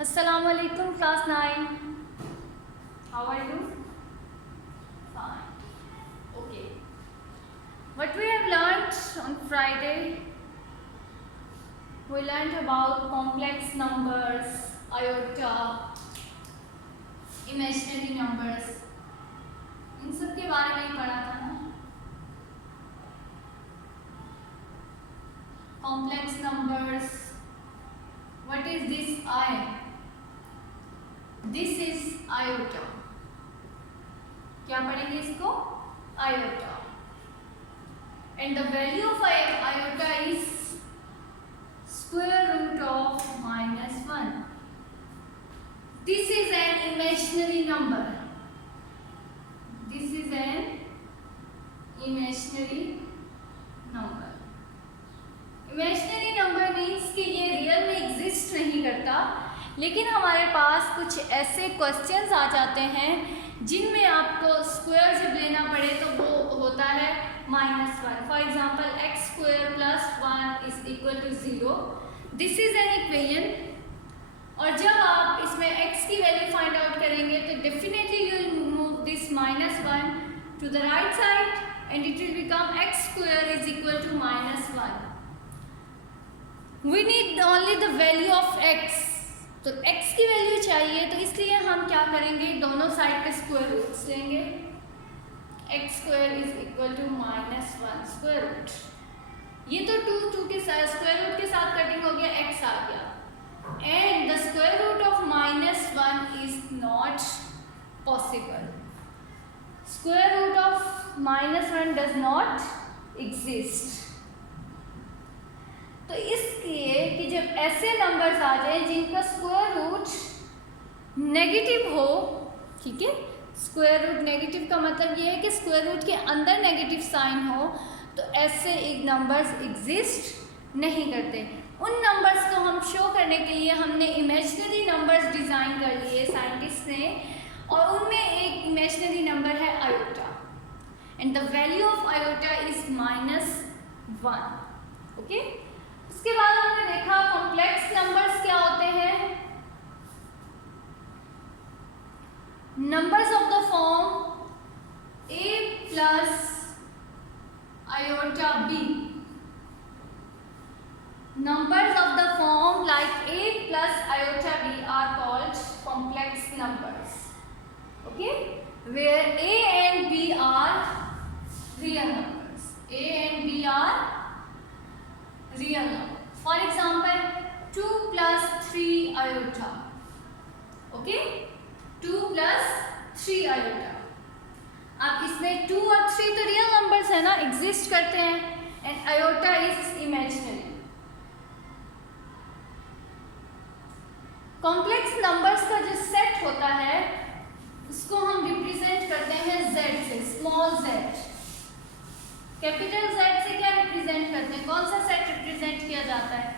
Assalamu alaikum, class 9. How are you? Fine. Okay. What we have learnt on Friday, we learnt about complex numbers, iota, imaginary numbers. इन सब के बारे में ही पढ़ा था ना. Complex numbers. What is this I? This is iota. क्या पढ़ेंगे इसको? Iota. And the value of iota is square root of -1. This is an imaginary number. This is an imaginary number. Imaginary number means कि ये real में exist नहीं करता, लेकिन हमारे पास कुछ ऐसे क्वेश्चंस आ जाते हैं जिनमें आपको स्क्वायर जब लेना पड़े तो वो होता है -1. For example x square plus 1 is equal to 0. This is an equation. और जब आप इसमें x की वैल्यू फाइंड आउट करेंगे तो definitely you will move this -1 to the right side and it will become x square is equal to -1. We need only the value of x. तो x की वैल्यू चाहिए, तो इसलिए हम क्या करेंगे, दोनों साइड पे स्क्वायर रूट्स लेंगे. x square is equal to -1 square root. ये तो 2 के साथ स्क्वायर रूट के साथ कटिंग हो गया, x आ गया. And the square root of -1 is not possible. Square root of -1 does not exist. तो इसलिए कि जब ऐसे नंबर्स आ जाए जिनका स्क्वायर रूट नेगेटिव हो, ठीक है, स्क्वायर रूट नेगेटिव का मतलब ये है कि स्क्वायर रूट के अंदर नेगेटिव साइन हो, तो ऐसे एक नंबर्स एग्जिस्ट नहीं करते. उन नंबर्स को हम शो करने के लिए हमने इमेजिनरी नंबर्स डिज़ाइन कर लिए साइंटिस्ट ने, और उनमें एक इमेजिनरी नंबर है iota. And the value of iota is -1. Okay. उसके बाद हमने देखा कॉम्प्लेक्स नंबर्स क्या होते हैं. Numbers of the form a plus iota b. Numbers of the form like a plus iota b are called complex numbers. Okay, where a and b are real numbers. A and b are real numbers. For example, 2 plus 3 iota. Okay, 2 plus 3 iota. आप इसमें 2 और 3 तो real numbers है ना, exist करते हैं, and iota is imaginary. Complex numbers का जो सेट होता है उसको हम रिप्रेजेंट करते हैं z से, स्मॉल z. कैपिटल Z से क्या रिप्रेजेंट करते हैं, कौन सा सेट रिप्रेजेंट किया जाता है?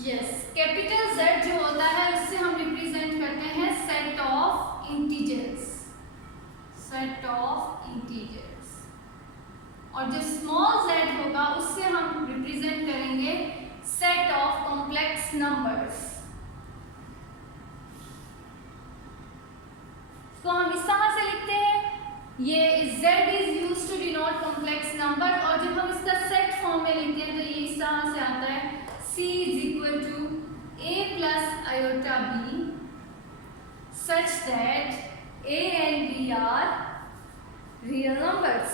यस, कैपिटल Z जो होता है उससे हम रिप्रेजेंट करते हैं set of integers. Set of integers. और जो स्मॉल z होगा उससे हम रिप्रेजेंट करेंगे सेट ऑफ कॉम्प्लेक्स नंबर्स. तो हम इस तरह से लिखते हैं, ये z is use to denote complex number, और जब हम इसका सेट फॉर्म में लिखते हैं तो ये इस तरह से आता है, c is equal to a plus iota b such that a and b are real numbers.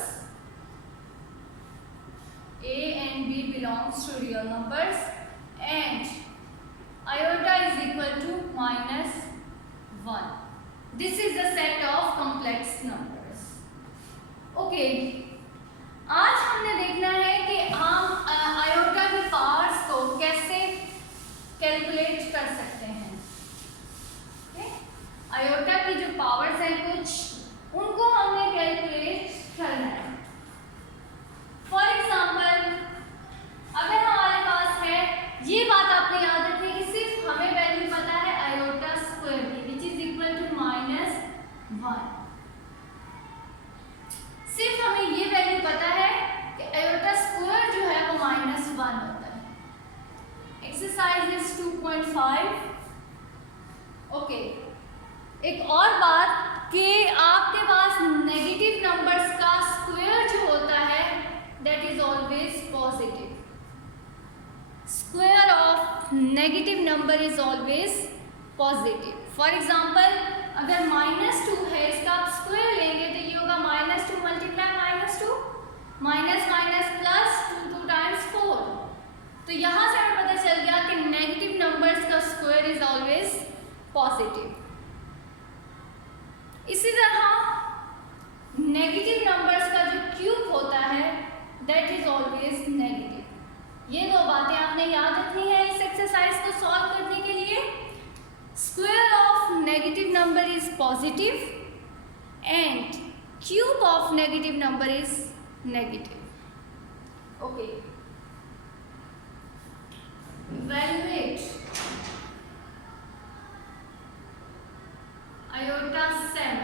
a and b belongs to real numbers and iota is equal to -1. This is the set of complex numbers. Okay. आज हमने देखना है कि हम iota के powers को कैसे calculate कर सकते हैं. okay? आयोटा की जो पावर्स हैं कुछ, उनको हमने कैलकुलेट करना है. फॉर एग्जाम्पल, अगर हमारे पास है, ये बात आपने याद रखनी कि सिर्फ हमें वैल्यू पता है आयोटा स्क्वायर की, विच इज इक्वल टू -1. सिर्फ हमें ये वैल्यू पता है कि आयोटा स्क्वायर जो है वो -1 एक्सरसाइज इज 2.5. ओके, एक और बात कि आपके पास नेगेटिव नंबर्स का स्क्वायर जो होता है that is always positive. Square of negative number is always positive. For example, अगर -2 है, इसका आप स्क्वायर लेंगे तो ये होगा -2 multiply -2, minus minus plus 2 times 4. तो यहाँ से हमें पता चल गया कि नेगेटिव नंबर्स का स्क्वायर इज ऑलवेज पॉजिटिव. इसी तरह नेगेटिव नंबर्स का जो क्यूब होता है दैट इज ऑलवेज नेगेटिव. ये दो बातें आपने याद रखनी है इस एक्सरसाइज को सॉल्व करने के लिए. Square of negative number is positive and cube of negative number is negative. Okay, evaluate iota 7.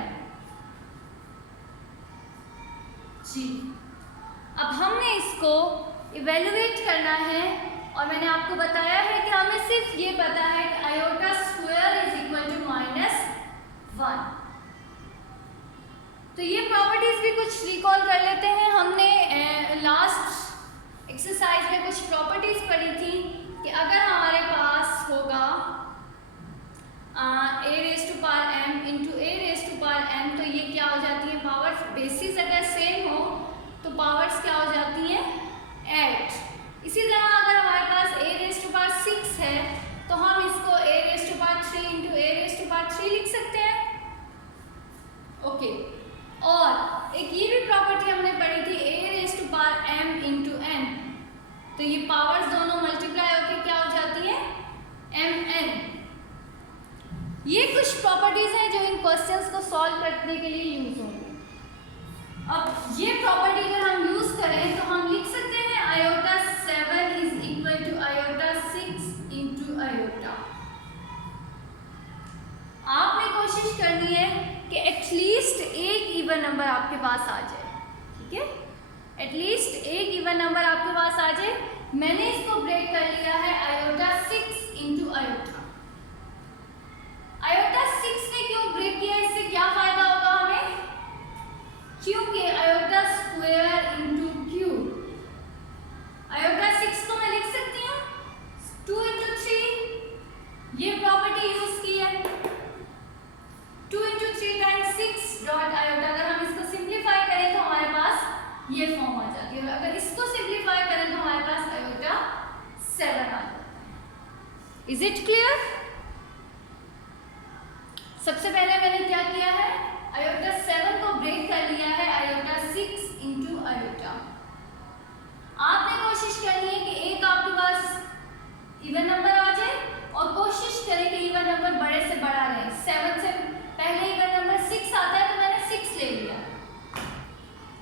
जी, अब हमने इसको इवेल्युएट करना है और मैंने आपको बताया है कि हमें सिर्फ ये पता है कि iota square is equal to -1. तो ये प्रॉपर्टीज भी कुछ रिकॉल कर लेते हैं. हमने लास्ट एक्सरसाइज में कुछ प्रॉपर्टीज पढ़ी थी कि अगर हमारे पास होगा a⁻m इंटू a⁻n, तो ये क्या हो जाती है, पावर्स बेसिस अगर सेम हो तो पावर्स क्या हो जाती हैं, 8. इसी तरह अगर हमारे पास a⁻6 है तो हम इसको a⁻3 इंटू a⁻3 लिख सकते हैं. ओके, और एक ये भी प्रॉपर्टी हमने पढ़ी थी a⁻m इंटू n, तो ये पावर्स दोनों मल्टीप्लाई होकर क्या हो जाती है, mn. ये कुछ प्रॉपर्टीज हैं जो इन क्वेश्चंस को सॉल्व करने के लिए यूज होंगे. अब ये प्रॉपर्टी अगर हम यूज करें तो हम लिख सकते हैं iota 7 is equal to iota 6 into iota. आपने कोशिश करनी है कि एटलीस्ट एक इवन नंबर आपके पास आ जाए. ठीक है, एटलीस्ट एक इवन नंबर आपके पास आ जाए. मैंने इसको ब्रेक कर लिया है आयोटा 6 इंटू आयोटा. आयोटा 6 ने क्यों ब्रेक किया, इससे क्या फायदा होगा हमें, क्योंकि iota square into cube. Iota 6 को मैं लिख सकती हूँ 2 इंटू 3. ये प्रॉपर्टी यूज की है. 2 इंटू 3 टाइम्स 6 डॉट आयोटा. अगर हम इसको सिंप्लीफाई करें तो हमारे पास ये फॉर्म आ जाती है. अगर इसको सिंप्लीफाई करें तो हमारे पास आयोटा 7 आ जाता है. Is it clear? सबसे पहले मैंने क्या किया है, आयोटा 7 को ब्रेक कर लिया है आयोटा 6 इंटू आयोटा. आपने कोशिश करनी है कि एक आपके पास इवन नंबर आ जाए और कोशिश करें कि इवन नंबर बड़े से बड़ा रहे. 7 से पहले इवन नंबर 6 आता है तो मैंने 6 ले लिया.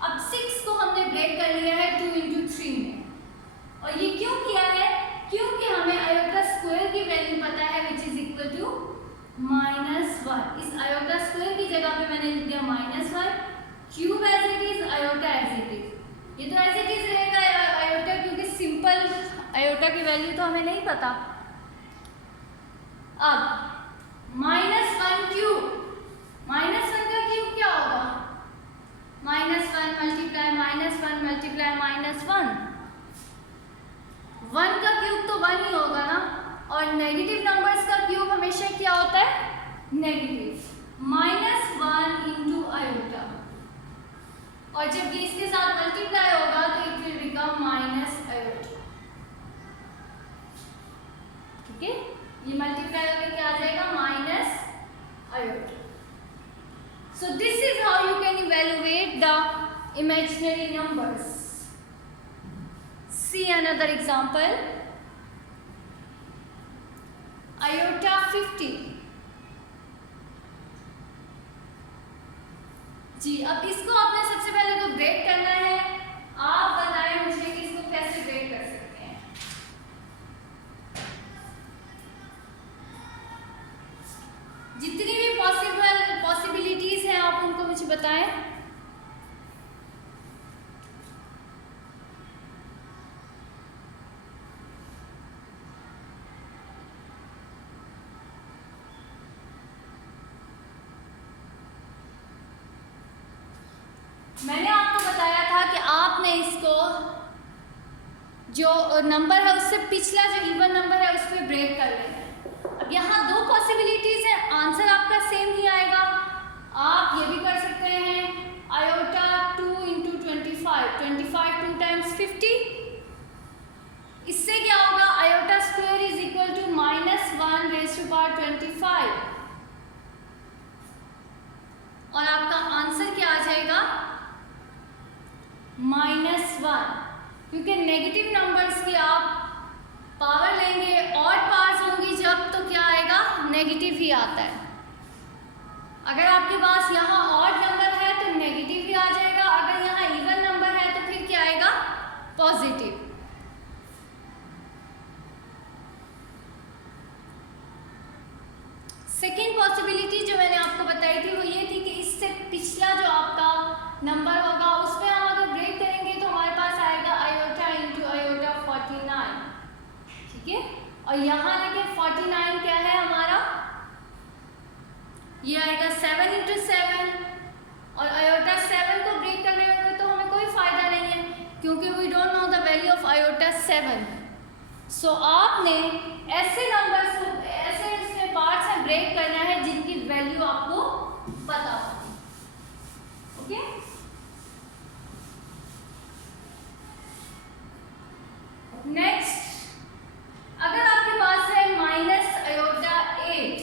अब 6 को हमने ब्रेक कर लिया है 2 इंटू 3 में. और ये क्यों किया है, क्योंकि हमें आयोटा स्क्वायर की वैल्यू पता है विच इज इक्वल टू -1. इस आयोटा स्क्वायर की जगह पे मैंने लिख दिया -1. Cube as it is, iota as it is. ये तो एज इट इज रहेगा आयोटा, क्योंकि सिंपल आयोटा की वैल्यू तो हमें नहीं पता. अब -1 क्यूब, -1 का क्यूब क्या होगा, -1 मल्टीप्लाई -1 मल्टीप्लाई -1. 1 का क्यूब तो 1 ही होगा ना. और नेगेटिव नंबर्स का क्यूब हमेशा क्या होता है, नेगेटिव. -1 into iota. और जब ये इसके साथ मल्टीप्लाई होगा तो इट विल बिकम -आयोटा. ठीक है, ये मल्टीप्लाई होकर क्या आ जाएगा, -iota. So this is how you can evaluate the imaginary numbers. See another example. Iota 50. जी, अब इसको आपने सबसे पहले तो ब्रेक करना है. आप बताएं मुझे कि इसको कैसे ब्रेक कर सकते हैं. जितनी भी पॉसिबिलिटीज हैं आप उनको मुझे बताएं. मैंने आपको बताया था कि आपने इसको जो नंबर है उससे पिछला जो इवन नंबर है उस पर ब्रेक कर लेना है। अब यहाँ दो पॉसिबिलिटीज है, आंसर आपका सेम ही आएगा। आप ये भी कर सकते हैं आयोटा 2 इंटू 25, 25 2 टाइम्स 50। इससे क्या होगा, iota square is equal to -1 raise to power 25 और आपका आंसर क्या आ जाएगा -1, क्योंकि नेगेटिव नंबर्स की आप पावर लेंगे, ऑड पावर्स होंगी जब, तो क्या आएगा, नेगेटिव ही आता है। अगर आपके पास यहाँ ऑड नंबर है तो नेगेटिव ही आ जाएगा, अगर यहाँ इवन नंबर है तो फिर क्या आएगा, पॉजिटिव। सेकेंड पॉसिबिलिटी जो मैंने आपको बताई थी वो ये थी कि इससे पिछला जो आपका नंबर होगा उस पर हम अगर ब्रेक करेंगे तो हमारे पास आएगा आयोटा इंटू आयोटा 49, ठीक है। और यहाँ देखिए 49 क्या है हमारा, ये आएगा 7 इंटू 7 और आयोटा 7 को ब्रेक करने में तो हमें कोई फायदा नहीं है क्योंकि we don't know the value of iota 7। So आपने ऐसे नंबर्स को, ऐसे इसमें पार्ट्स में ब्रेक करना है जिनकी वैल्यू आपको पता हो, ओके। नेक्स्ट, अगर आपके पास है माइनस आयोटा 8,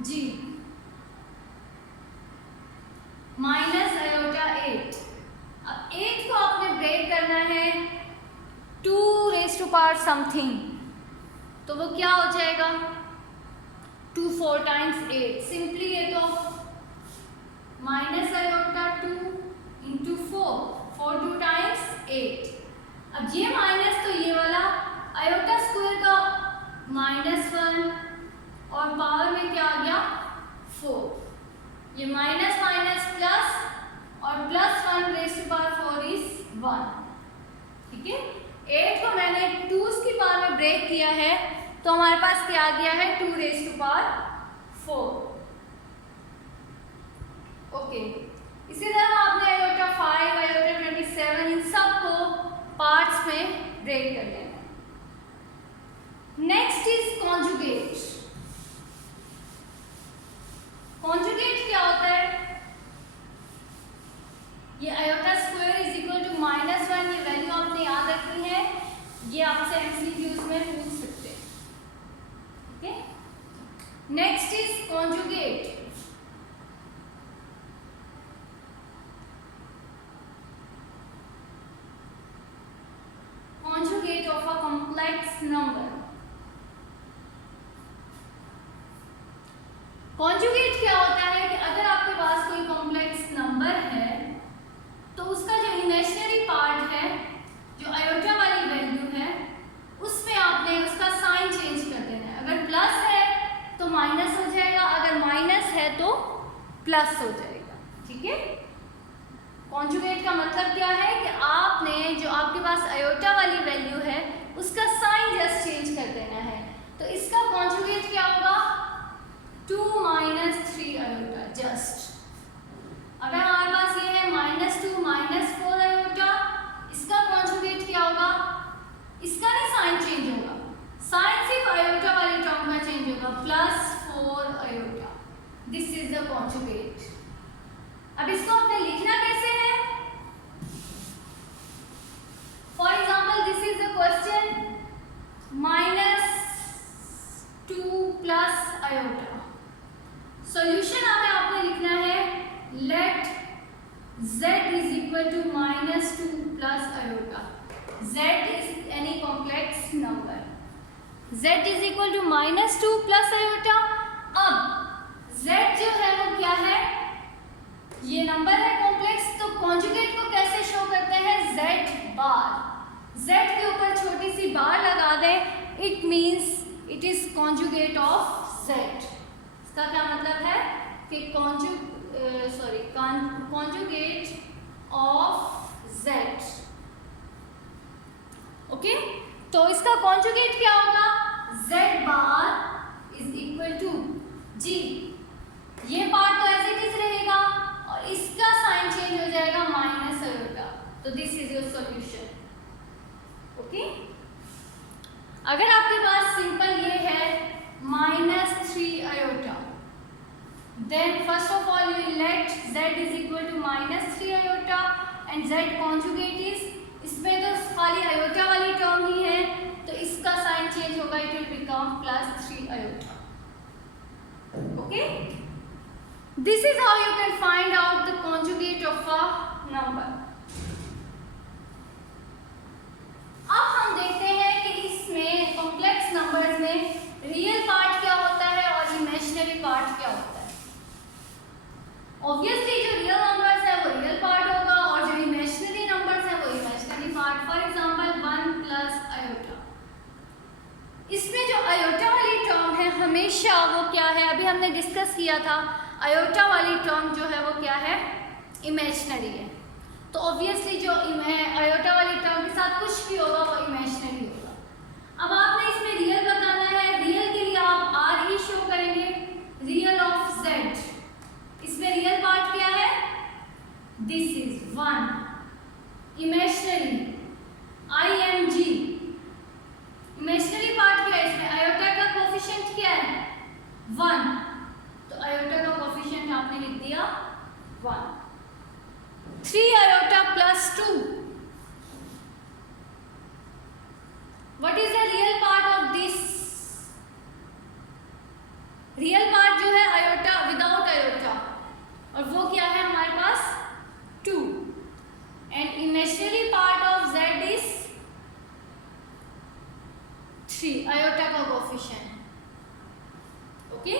जी माइनस आयोटा 8, अब 8 को आपने ब्रेक करना है 2 रेज़ टू पावर समथिंग, तो वो क्या हो जाएगा 2 4 टाइम्स 8, सिंपली ये तो माइनस आयोटा 2 इंटू 4 2 टाइम्स 8। अब ये माइनस तो ये वाला आयोटा स्क्वायर का -1 और पावर में क्या आ गया 4, ये माइनस माइनस प्लस और +1 रेज़ टू पावर 4 इज 1, ठीक है। 8 को मैंने 2 की पावर में ब्रेक किया है तो हमारे पास क्या आ गया है 2 रेज़ टू पावर 4, ओके। इसी तरह आपने आयोटा 5 आयोटा 27 इन सब को पार्ट्स में ब्रेक कर लेना है। Next is conjugate. कॉन्जुगेट क्या होता है, ये iota square is equal to -1, ये वैल्यू आपने याद रखनी है, ये आपसे एमसीक्यूज में पूछ सकते हैं, okay. Next is conjugate. Conjugate of a complex number. Conjugate क्या होता है कि अगर आपके पास कोई कॉम्प्लेक्स नंबर है तो उसका जो इमेजिनरी पार्ट है, जो आयोटा वाली वैल्यू है, उसमें आपने उसका साइन चेंज कर देना है। अगर प्लस है तो माइनस हो जाएगा, अगर माइनस है तो प्लस हो जाएगा, ठीक है। कॉन्जुगेट का मतलब क्या है कि आपने जो आपके पास आयोटा वाली वैल्यू है उसका साइन जस्ट चेंज कर देना है, तो इसका कॉन्जुगेट क्या होगा 2 - 3 आयोटा जस्ट। अगर हमारे पास ये है -2 - 4 आयोटा, इसका कॉन्जुगेट क्या होगा, इसका नहीं साइन चेंज होगा, साइन सिर्फ आयोटा वाली टर्म का चेंज होगा, +4 iota, this is the conjugate. अब इसको आपने लिखना कैसे है, for example this is the question -2 + iota. Solution हमें आपने लिखना है let z is equal to -2 + iota. z is any complex number, z is equal to -2 + iota. अब z जो है वो क्या है, ये नंबर है कॉम्प्लेक्स, तो कॉन्जुगेट को कैसे शो करते हैं, z बार, z के ऊपर छोटी सी बार लगा दें, it means it is conjugate of z। इसका क्या मतलब है कि कॉन्जुगेट ऑफ z, ओके। तो इसका कॉन्जुगेट क्या होगा, z bar is equal to g, ये पार्ट तो ऐसे किस रहेगा और इसका साइन चेंज हो जाएगा माइनस आयोटा। तो this is your solution. Okay, अगर आपके पास सिंपल ये है -3 iota, then first of all you will let z is equal to -3 iota and z conjugate is, इसमें तो खाली आयोटा वाली टर्म ही है, तो इसका साइन चेंज होगा, it will become +3 iota. Okay, this is how you can find out the conjugate of a number. अब हम देखते हैं कि इसमें कॉम्प्लेक्स नंबर्स में रियल पार्ट क्या होता है और इमेजिनरी पार्ट क्या होता है। ऑब्वियसली जो रियल नंबर्स है वो रियल पार्ट होगा और जो इमेजिनरी नंबर्स है वो imaginary part. For example 1 plus iota, इसमें जो आयोटा वाली टर्म है हमेशा वो क्या है, अभी हमने डिस्कस किया था, आयोटा वाली टर्म जो है वो क्या है, इमेजिनरी है। तो ऑब्वियसली जो आयोटा वाली टर्म के साथ कुछ भी होगा वो इमेजिनरी होगा। अब आपने इसमें रियल बताना है, रियल के लिए आप आर ही शो करेंगे, रियल ऑफ z। इसमें रियल पार्ट क्या है, this is 1, imaginary img, imaginary part क्या है, इसमें आयोटा का कोफिशिएंट क्या है 1, तो आयोटा का कोफिशिएंट आपने लिख दिया 1। 3 iota plus 2, what is the real part of this? Real part जो है आयोटा विदाउट आयोटा, और वो क्या है हमारे पास 2, and imaginary part of z is 3, iota का कोफिशिएंट। ओके,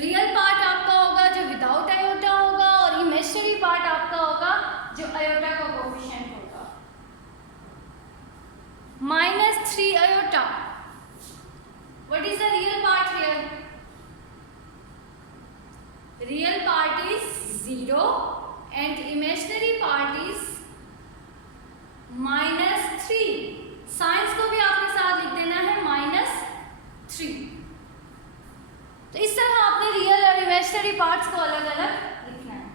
रियल पार्ट आपका होगा जो विदाउट आयोटा होगा और इमेजिनरी पार्ट आपका होगा जो आयोटा का कोफिशिएंट होगा। -3 iota, what is the real part here? Real part is 0 and imaginary part is -3। Science को भी आपके साथ लिख देना है -3। तो इस तरह आपने रियल और इमेजिनरी पार्ट्स को अलग अलग लिखना है।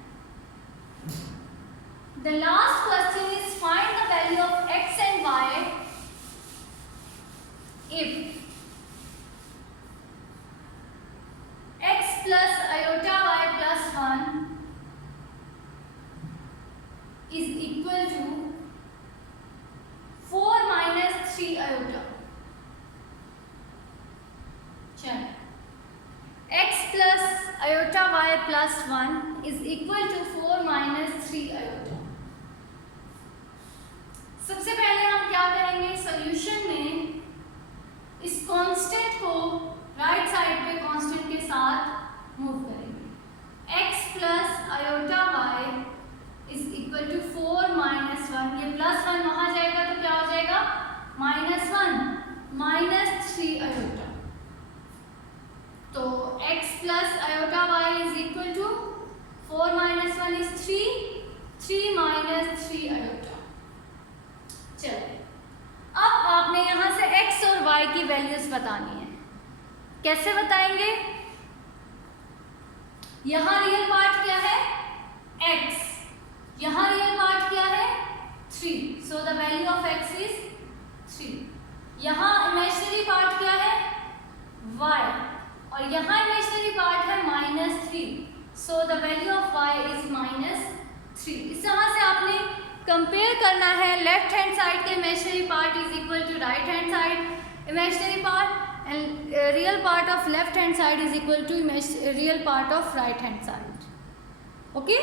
The last question is find the value of x and y if x plus iota y plus 1 is equal to 4 minus 3 iota। चलो, x plus iota y plus 1 is equal to 4 minus 3 iota। सबसे पहले हम क्या करेंगे, solution में इस constant को right side पे कांस्टेंट के साथ मूव करेंगे। x plus iota y is equal to 4 minus 1, ये +1 वहां जाएगा तो क्या हो जाएगा -1 -3 आयोटा। तो x plus iota y is equal to 4 minus 1 is 3 minus 3 iota. चलिए, अब आपने यहां से x और y की वैल्यूज बतानी है। कैसे बताएंगे? यहां रियल पार्ट क्या है x, यहां रियल पार्ट क्या है 3, so the value of x is 3। यहां इमेजिनरी पार्ट क्या है y, और यहाँ इमेजिनरी पार्ट है -3, so the value of y is -3। इस तरह से आपने कंपेयर करना है, लेफ्ट हैंड साइड के imaginary part is equal to right hand side imaginary part and real part of left hand side is equal to real part of right hand side. Okay,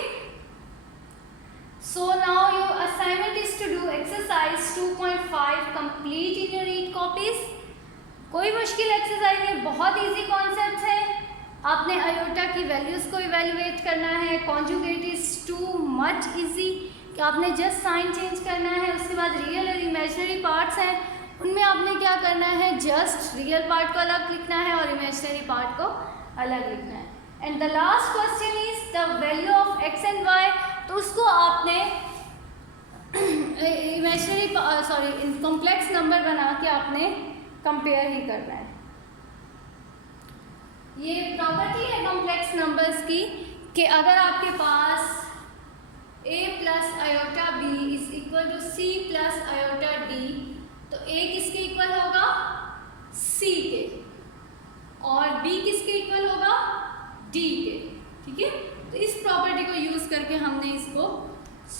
so now your assignment is to do exercise 2.5 complete in your read copies। कोई मुश्किल exercise नहीं, बहुत easy concept है। आपने iota की values को evaluate करना है। Conjugate is too much easy कि आपने जस्ट साइन चेंज करना है। उसके बाद रियल और इमेजिनरी पार्ट्स हैं, उनमें आपने क्या करना है, जस्ट रियल पार्ट को अलग लिखना है और इमेजिनरी पार्ट को अलग लिखना है। And the last question is the value of X and Y, तो उसको आपने इमेजिनरी कॉम्प्लेक्स नंबर बना के आपने कंपेयर ही करना है। ये प्रॉपर्टी है कॉम्प्लेक्स नंबर्स की कि अगर आपके पास a plus iota b is equal to c plus iota d, तो a किसके इक्वल होगा? c के, और b किसके इक्वल होगा? d के। ठीक है, तो इस प्रॉपर्टी को यूज करके हमने इसको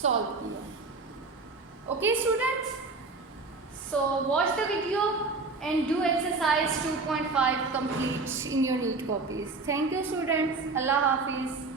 सॉल्व किया। Okay students, so watch the video and do exercise 2.5 complete in your NEET copies. Thank you students. Allah Hafiz.